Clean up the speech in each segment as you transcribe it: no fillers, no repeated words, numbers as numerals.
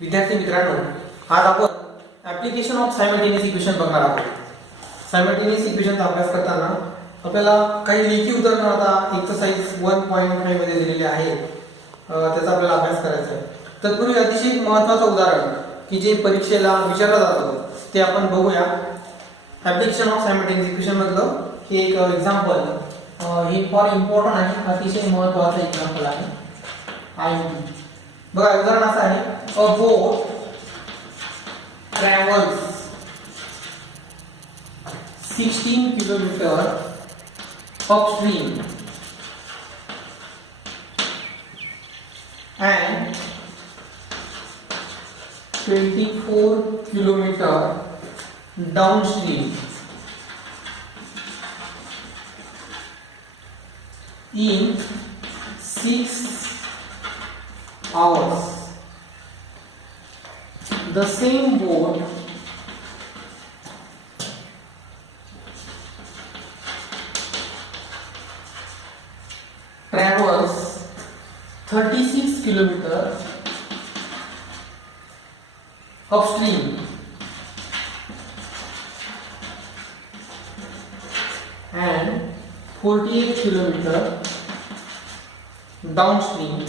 विद्यार्थी मित्रांनो, आज आपण ऍप्लिकेशन ऑफ सायमल्टेनियस इक्वेशन बघणार आहोत. सायमल्टेनियस इक्वेशनचा अभ्यास करताना आपल्याला काही लेखी उदाहरणं आता एक्सरसाइज 1.5 मध्ये दिलेले आहेत, त्याचा आपल्याला अभ्यास करायचा आहे. तत्पूर्वी अतिशय महत्त्वाचं उदाहरण की जे परीक्षेला विचारलं जातं ते आपण बघूया. ऍप्लिकेशन ऑफ सायमल्टेनियस इक्वेशन मधलं हे एक एक्झाम्पल, हे फार इम्पॉर्टंट आहे, अतिशय महत्त्वाचं एक्झाम्पल आहे. बघा, उदाहरण असं आहे, अ बोट travels 16 kilometer upstream and 24 kilometer downstream in 6 hours. The same boat travels 36 kilometer upstream and 48 kilometer downstream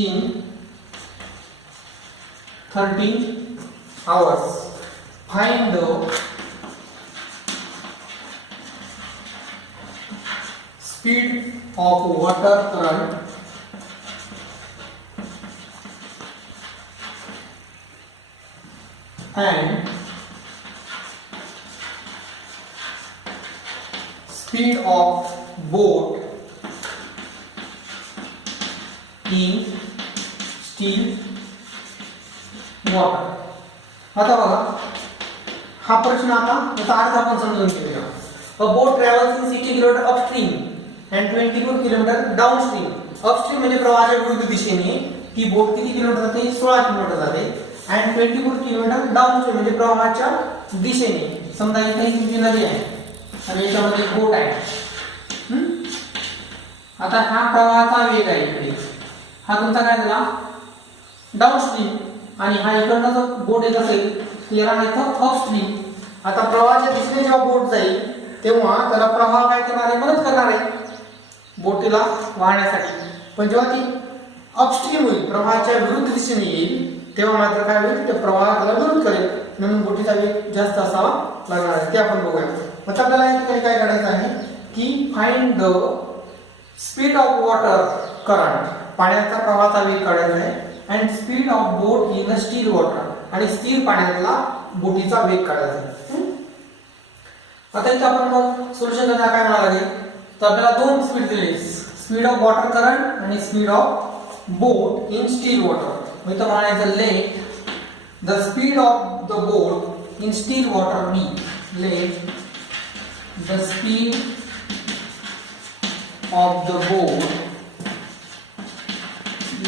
in 13 hours. Find the speed of water current and speed of boat in steel water. आता बघा, हा प्रश्न आता याचा अर्थ आपण समजून घेऊया. अ बोट travels in 60 kilometre upstream and 24 kilometre downstream. Upstream म्हणजे प्रवाहाच्या विरुद्ध दिशेने ती बोट किती किलोमीटर जाते? 16 किलोमीटर जाते. अँड 24 किलोमीटर डाउनस्ट्रीम म्हणजे प्रवाहाच्या दिशेने. समजा इथे ही नदी आहे आणि याच्यामध्ये बोट आहे. आता हा प्रवाहाचा वेग आहे, इकडे हा तुमचा काय झाला? डाउनस्ट्रीम. आणि हा इकडनं जो बोट येत असेल याला इथं अपस्ट्रीम. आता प्रवाहाच्या दिशेने जेव्हा बोट जाईल तेव्हा त्याला प्रवाह काय करणार आहे? मदत करणार आहे बोटीला वाहण्यासाठी. पण जेव्हा ती अपस्ट्रीम होईल, प्रवाहाच्या विरुद्ध दिशेने येईल, तेव्हा मात्र काय होईल? त्या प्रवाहाला विरोध करेल, म्हणून बोटीचा वेग जास्त असावा लागणार आहे. ते आपण बघूया. आता आपल्याला या ठिकाणी काय करायचं आहे की find the speed of water current, पाण्याचा प्रवाहाचा वेग काढायचा आहे. And speed of boat in still water, आणि स्थिर पाण्यातला बोटीचा वेग काढायचा आहे. आता इथे आपण मग सोल्युशन करताना काय म्हणावं लागेल? तर आपल्याला दोन स्पीड दिले, स्पीड ऑफ वॉटर करंट आणि speed of boat in still water. मग इथं म्हणायचं let the speed of the boat in still water be. Let the speed of the boat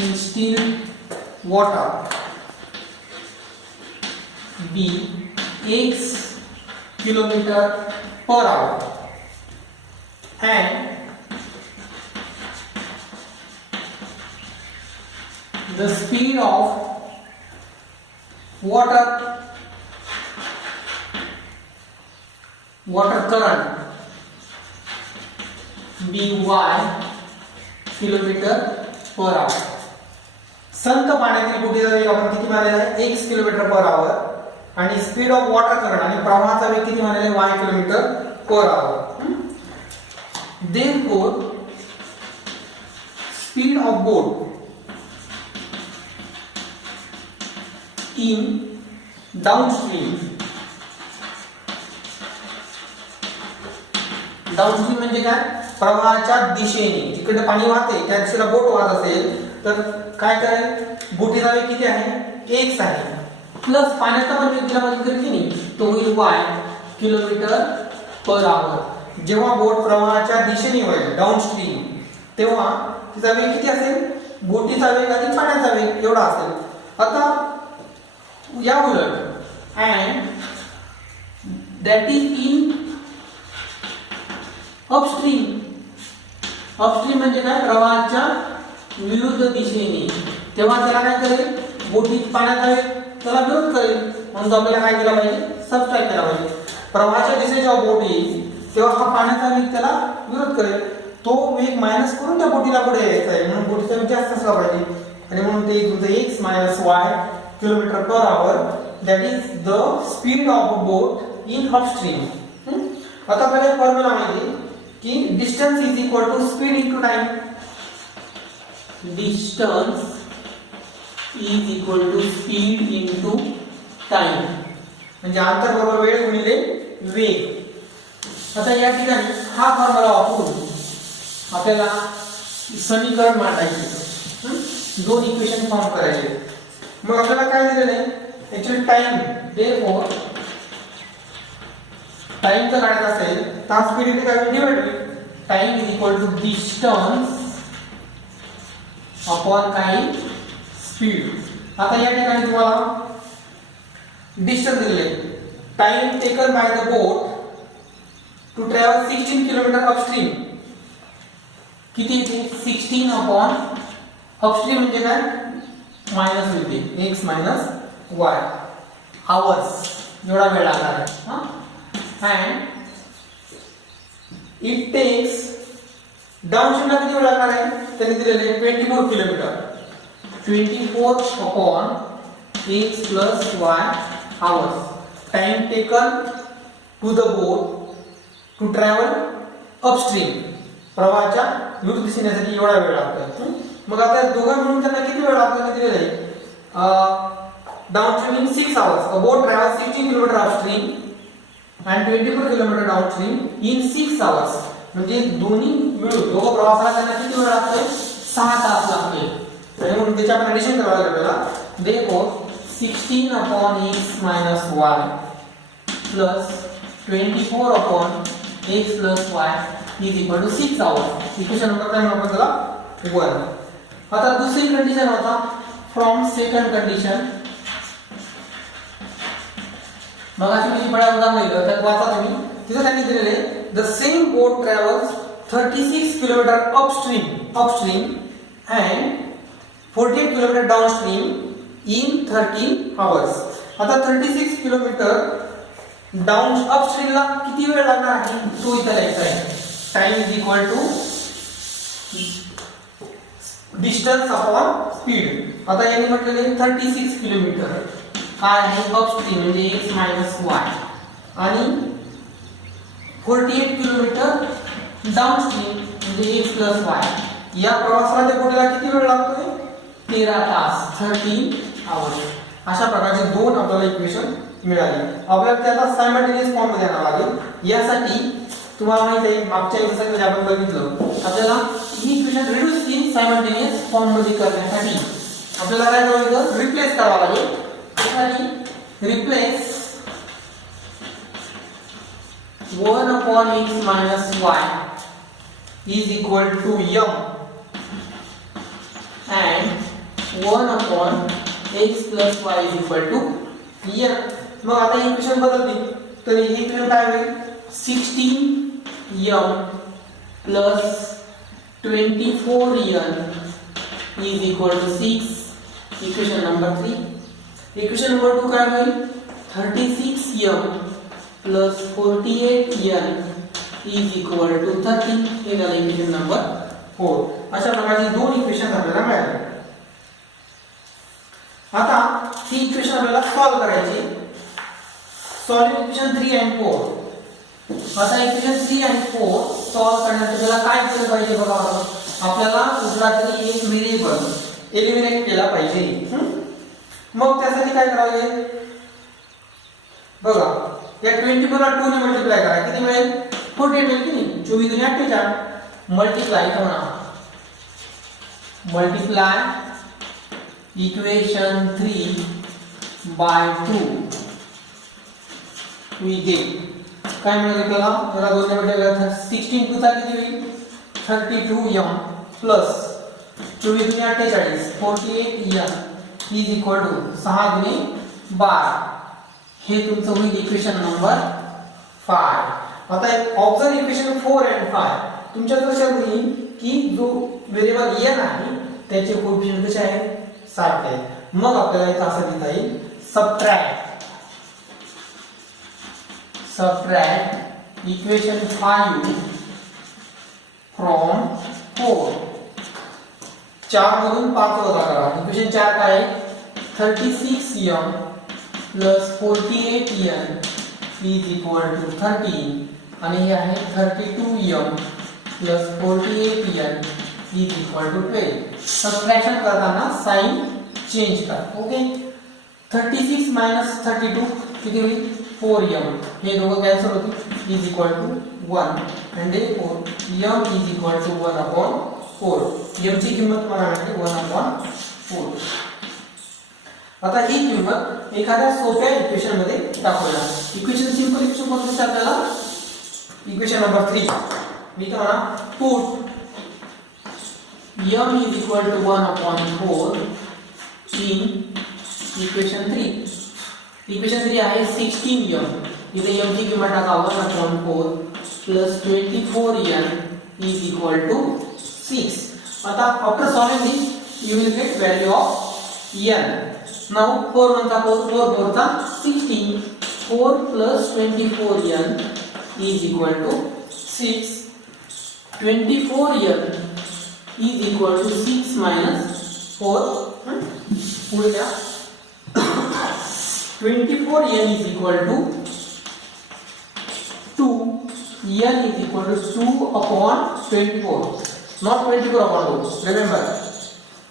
in still water be x kilometer per hour and the speed of water current by kilometre per आवर. संत पाण्यातील बोटीचा वेग आपण किती मानलेला आहे? x kilometre per आवर. आणि speed of water current आणि प्रवाहाचा वेग किती मानलेला आहे? y kilometre per our. Therefore speed of boat in downstream. Downstream म्हणजे काय? प्रवाहाच्या दिशेने, जिकडे पाणी वाहते त्या दिशेला बोट वाहत असेल तर काय करेल? बोटीचा वेग किती आहे? x आहे, प्लस पाण्याचा पण वेग दिला पाहिजे की नाही, तो होईल y किलोमीटर पर आवर. जेव्हा बोट प्रवाहाच्या दिशेने होईल डाउनस्ट्रीम, तेव्हा तिचा वेग किती असेल? बोटीचा वेग आणि पाण्याचा वेग एवढा असेल. आता या उलट and that is in upstream. Upstream म्हणजे काय? प्रवाहाच्या विरुद्ध दिशेने, तेव्हा त्याला काय करेल, बोटी पाण्यात हवे त्याला विरोध करेल, म्हणून आपल्याला काय केलं पाहिजे, सबट्रॅक्ट केला पाहिजे. प्रवाहाच्या दिशेने जेव्हा बोट येईल तेव्हा हा पाण्याचा वेग त्याला विरोध करेल, तो वेग मायनस करून त्या बोटीला पुढे यायचा आहे, म्हणून बोटीचा वेग जास्त असला पाहिजे. आणि म्हणून ते तुमचं x minus y kilometre per hour, that is the speed of a boat in upstream. आता आपल्याला फॉर्म्युला माहिती की distance is equal to speed into time. Distance is equal to speed into time, म्हणजे अंतर बरोबर वेळ गुणिले वेग. आता या ठिकाणी हा फॉर्म्युला वापरून आपल्याला समीकरण मांडायचे, दोन इक्वेशन फॉर्म करायचे. मग आपल्याला काय दिलेलं आहे, ऍक्च्युअली टाइम, देअरफॉर टाइम जर काढायचा असेल तर स्पीड इथे काय डिवाइड होईल, time is equal to distance upon काय, स्पीड. आता या ठिकाणी तुम्हाला डिस्टन्स दिलेले, time taken by the boat to travel 16 kilometre upstream, किती येते 16 अपॉन अपस्ट्रीम म्हणजे काय, मायनस होते x मायनस y आवर्स, एवढा वेळ लागणार आहे. अँड इट टेक्स डाऊनस्ट्रीमला किती वेळ लागणार आहे, त्यांनी दिलेले 24 kilometre, 24 upon x plus y hours. Time taken to the boat to travel upstream, प्रवाहाच्या विरुद्ध दिशेसाठी एवढा वेळ लागतो. मग आता दोघं मिळून त्यांना किती वेळ लागतो दिलेला आहे, downstream in 6 hours, a boat travel 16 kilometre upstream and 24 kilometre downstream in 6 hours, म्हणजे दोन्ही मिळून दोघं प्रवासाला त्यांना किती वेळ लागतोय, 6 तास लागते. आणि म्हणून त्याच्या आपण ऍडिशन करावं लागेल आपल्याला. Therefore 16 upon x minus y plus 24 upon x plus y is equal to 6 hours. Equation number काय म्हणू आपण त्याला 1. आता दुसरी कंडिशन होता फ्रॉम सेकंड कंडिशन. मगाशी मी बळा उदाहरण दिलं त्यात वाचा तुम्ही, तिथे त्यांनी दिलेले the same boat travels 36 kilometre upstream and 48 kilometre downstream in 13 hours. आता 36 किलोमीटर डाउन अपस्ट्रीमला किती वेळ लागणार आहे तो इथे लिहायचा आहे. Time is equal to distance upon speed. आता यांनी म्हटलेले 36 किलोमीटर काय आहे, अपस्ट्रीम म्हणजे x मायनस y आणि 48 किलोमीटर डाउनस्ट्रीम म्हणजे x प्लस y. या प्रवासाला त्या बोटीला किती वेळ लागतोय, 13 तास, 13 आवर्स. अशा प्रकारचे दोन आपल्याला इक्वेशन मिळाली. आपल्याला त्याला सायमल्टेनियस फॉर्म मध्ये आणावं लागेल. यासाठी तुम्हाला माहिती आहे मागच्या एक्सरसाइज आपण बघितलं, आपल्याला ही equation reduce in simultaneous form मध्ये करण्यासाठी आपल्याला काय करायचं, रिप्लेस करावं लागेल. त्यासाठी replace 1 upon x minus y is equal to m and 1 upon x plus y is equal to n. मग आता इक्वेशन बदलली तर ही इक्वेशन काय होईल, 16m plus 24n is equal to 6. Equation number 3. Equation number 2 काय होईल, 36m plus 48n is equal to 30. हे झालं इक्वेशन नंबर 4. अशा प्रकारचे दोन इक्वेशन आपल्याला मिळाले. आता ही इक्वेशन आपल्याला सॉल्व करायची. Solve equation 3 and 4. आता इक्वेशन 3 and 4 सॉल्व करण्यासाठी आपल्याला काय केलं पाहिजे बघा, आपल्याला कुठला तरी एक व्हेरिएबल एलिमिनेट केला पाहिजे. मग त्यासाठी काय करावे बघा, या 24 ला 2 ने मल्टिप्लाय करा, किती मिळेल, 48 मिळेल की नाही, 24 दुनी 48. मल्टिप्लाय करा, multiply equation 3 by 2 we get काय मिळेल आपल्याला, याला 2 ने मल्टिप्लाय करा, 16 2 चा किती होईल, 32m प्लस 24 दुनी 48, 48n इज इक्वल टू 6 दुनी 12. हे तुमचं होईल इक्वेशन नंबर 5. आता ऑब्झर्व इक्वेशन 4 and 5 तुमच्या लक्षात येईल की जो व्हेरिएबल n आहे त्याचे कोएफिशिएंट कसे आहेत सारखे आहेत मग आपल्याला इथं असं लिहिता येईल सबट्रॅक्ट इक्वेशन 5 फ्रॉम 4 4 मधून 5 वजा करा इक्वेशन 4 काय आहे 36m plus 48n is equal to 13 आणि हे आहे 32m plus 48n is equal to 12 subtraction करताना साइन चेंज करा ओके 36 minus 32 किती होईल 4m हे दोघं कॅन्सल होतील is equal to 1 and therefore m is equal to 1 upon 4 m ची किंमत मला मिळाली 1 upon 4 आता ही किंमत एखाद्या सोप्या इक्वेशन मध्ये टाकूया इक्वेशन सिंपल इक्वेशन कोणतं दिसतं आपल्याला इक्वेशन नंबर 3 मी तुम्हाला put m is equal to 1 upon 4 in equation 3 equation 3 आहे 16m इथे m ची किंमत टाका 1 upon 4 plus 24n is equal to 6 आता after solving this you will get value of n now 4 1 4 4 4 16 4 plus 24n is equal to 6 24n is equal to 6 minus 4 पुढे द्या 24n is equal to 2 n is equal to 2 upon 24 not 24 upon 2 remember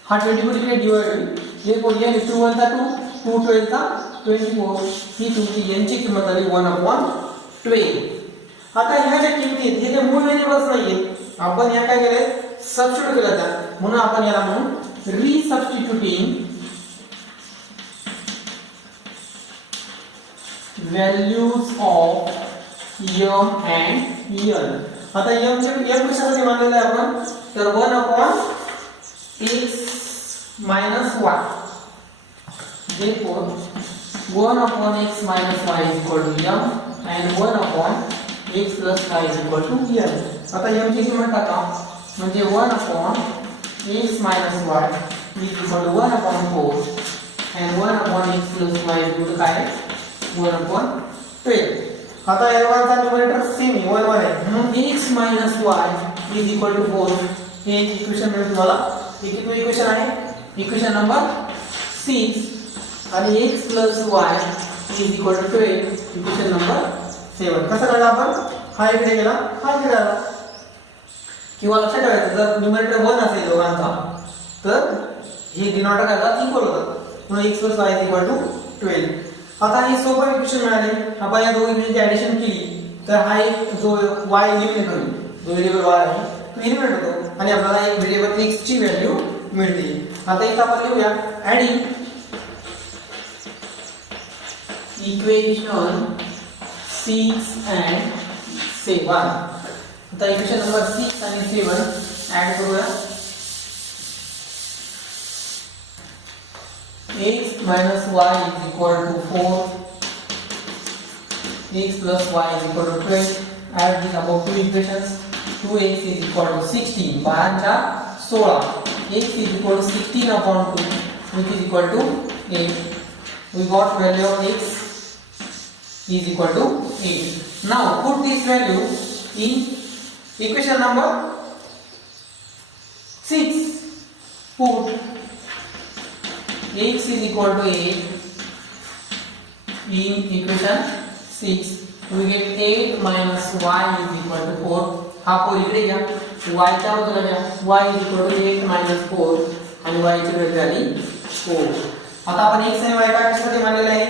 हा 24 इकडे divide होईल हे कोण n 2 1 चा 2 2 12 चा 24 ही तुमची n ची किंमत आली 1 upon 12 आता ह्या ज्या किमती आहेत हे मूळ व्हेरिएबल्स नाहीयेत आपण या काय केले सबस्टिट्यूट केलं तर म्हणून आपण याला म्हणू resubstituting values of m and n आता m चे m कशासाठी मानलेलं आहे आपण तर 1 upon x minus y therefore 1 upon x minus y is equal to m and 1 upon x plus y is equal to n आता m ची किंमत टाका म्हणजे 1 upon x minus y is equal to 1 upon 4 and 1 upon x plus y is equal to काय 1 upon 12 आता या चा numerator same 1 1 आहे म्हणून x minus y is equal to 4 हे इक्वेशन मिळेल तुम्हाला हे किती इक्वेशन आहे इक्वेशन नंबर 6 आणि x plus y is equal to 12 equation number 7 कसं काढला आपण हा इकडे गेला हा इकडे आला किंवा लक्षात ठेवायचं जर न्यूमरेटर 1 असेल दोघांचा तर हे डिनॉमिनेटर काय इक्वल होतात म्हणून x plus y is equal to 12 आता हे सोपं इक्वेशन मिळाले आपण या दोघी इक्वेशनची ऍडिशन केली तर हा एक जो y एलिमिनेट होईल जो व्हेरिएबल y आहे तो एलिमिनेट होतो आणि आपल्याला एक व्हेरिएबल x ची व्हॅल्यू मिळते आता इथे आपण लिहूया ऍडिंग इक्वेशन 6 and 7 आता इक्वेशन नंबर 6 आणि 7 ऍड करूया x minus y is equal to 4 x plus y is equal to 12 add these above two equations 2x is equal to 16 12 16 x is equal to 16 upon 2 which is equal to 8 we got value of x is equal to 8 now put this value in equation number 6 put x is equal to 8 in equation 6 we get 8 minus y is equal to 4 हा 4 इकडे घ्या y च्या बाजूला घ्या y is equal to 8 minus 4 आणि y ची value आली 4 आता आपण x आणि y काय कशासाठी मानलेले आहे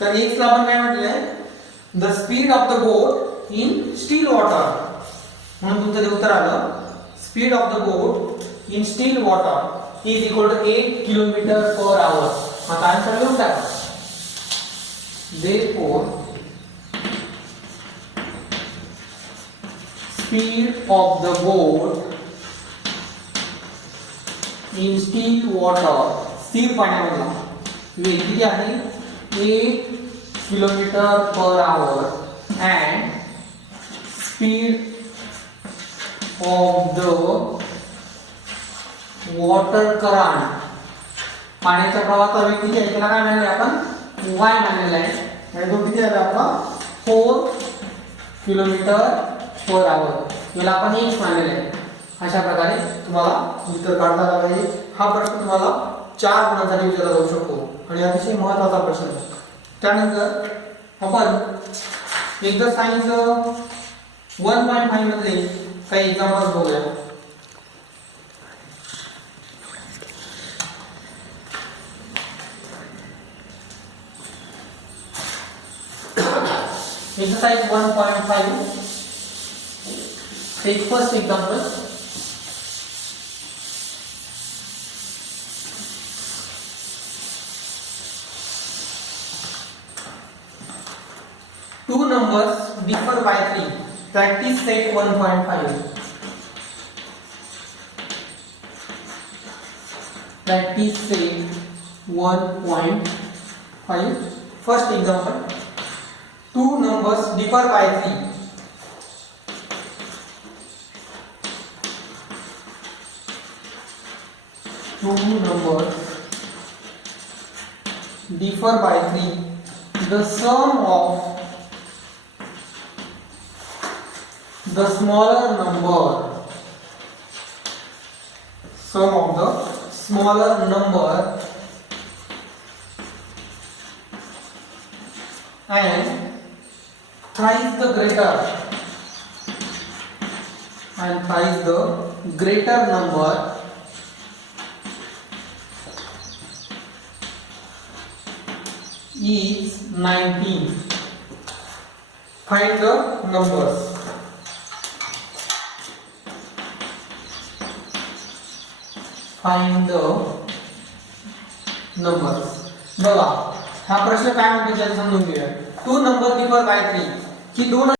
तर x ला आपण काय म्हटले the speed of the boat in still water म्हणून तुमचं ते उत्तर आलं speed of the boat in still water is equal to 8 km per hour आता आन्सर लिहून टाका therefore speed of the boat in still water स्थिर पाण्यामधला वेग किती आहे 8 km per hour and speed of the water current, पाण्याच्या प्रवाहाचा वेग किती आहे त्याला काय मानले आपण y मानलेला आहे आणि तो किती आला आपला 4 km/h याला आपण h मानलेला आहे. अशा प्रकारे तुम्हाला उत्तर काढता आलं पाहिजे. हा प्रश्न तुम्हाला 4 गुणांसाठी विचारला जाऊ शकतो आणि अतिशय महत्त्वाचा प्रश्न आहे. त्यानंतर आपण एक्सरसाइज 1.5 मध्ये काही एक्झाम्पल्स बघूया. Exercise 1.5. Take first example. Two numbers differ by 3. Practice set 1.5. Practice set 1.5. First example. Two numbers differ by 3. Two numbers differ by 3. The sum of the smaller number, sum of the smaller number and thrice the greater number is 19. Find the numbers. Find the numbers. बघा हा प्रश्न काय म्हणतो त्याला समजून घेऊया. To number differ by 3 की दोन